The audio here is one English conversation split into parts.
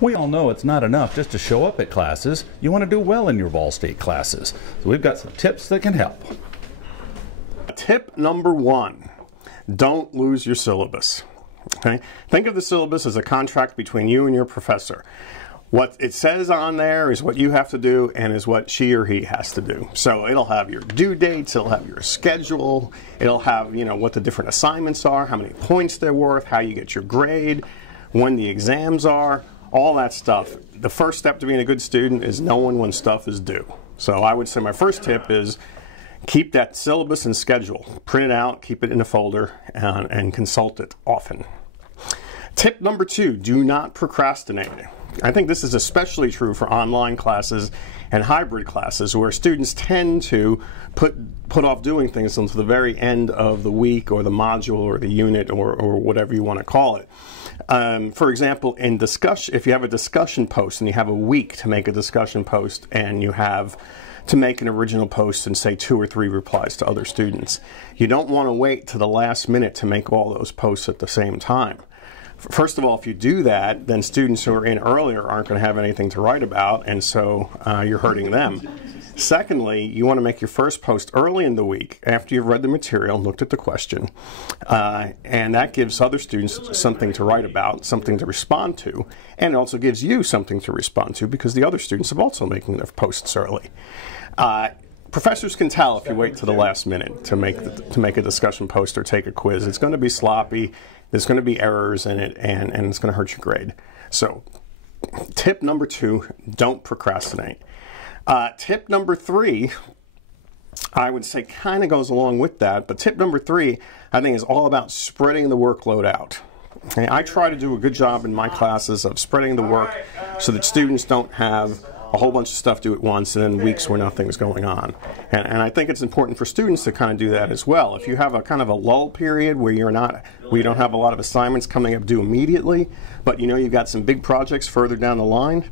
We all know it's not enough just to show up at classes. You want to do well in your Vol State classes. So we've got some tips that can help. Tip number 1, don't lose your syllabus. Okay? Think of the syllabus as a contract between you and your professor. What it says on there is what you have to do and is what she or he has to do. So it'll have your due dates, it'll have your schedule, it'll have, what the different assignments are, how many points they're worth, how you get your grade, when the exams are, all that stuff. The first step to being a good student is knowing when stuff is due. So I would say my first tip is keep that syllabus and schedule. Print it out, keep it in a folder, and consult it often. Tip number 2, do not procrastinate. I think this is especially true for online classes and hybrid classes where students tend to put off doing things until the very end of the week or the module or the unit or whatever you want to call it. For example, in discussion, if you have a discussion post and you have a week to make a discussion post and you have to make an original post and say 2 or 3 replies to other students, you don't want to wait to the last minute to make all those posts at the same time. First of all, if you do that, then students who are in earlier aren't going to have anything to write about, and so you're hurting them. Secondly, you want to make your first post early in the week after you've read the material, looked at the question, and that gives other students something to write about, something to respond to, and it also gives you something to respond to because the other students are also making their posts early. Professors can tell if you wait to the last minute to make a discussion post or take a quiz. It's going to be sloppy, there's going to be errors in it, and it's going to hurt your grade. So tip number 2, don't procrastinate. Tip number 3, I would say kind of goes along with that, but tip number 3 I think is all about spreading the workload out. Okay, I try to do a good job in my classes of spreading the work so that students don't have a whole bunch of stuff due at once and then weeks where nothing's going on. And I think it's important for students to kind of do that as well. If you have a kind of a lull period where you don't have a lot of assignments coming up due immediately, but you've got some big projects further down the line,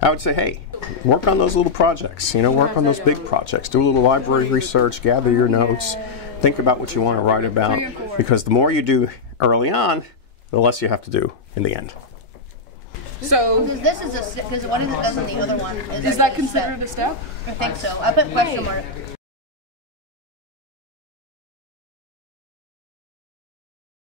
I would say, hey, work on those little projects, work on those big projects. Do a little library research, gather your notes, think about what you want to write about, because the more you do early on, the less you have to do in the end. So, because one of the does in the other one is that considered a step? I think so. I put question mark.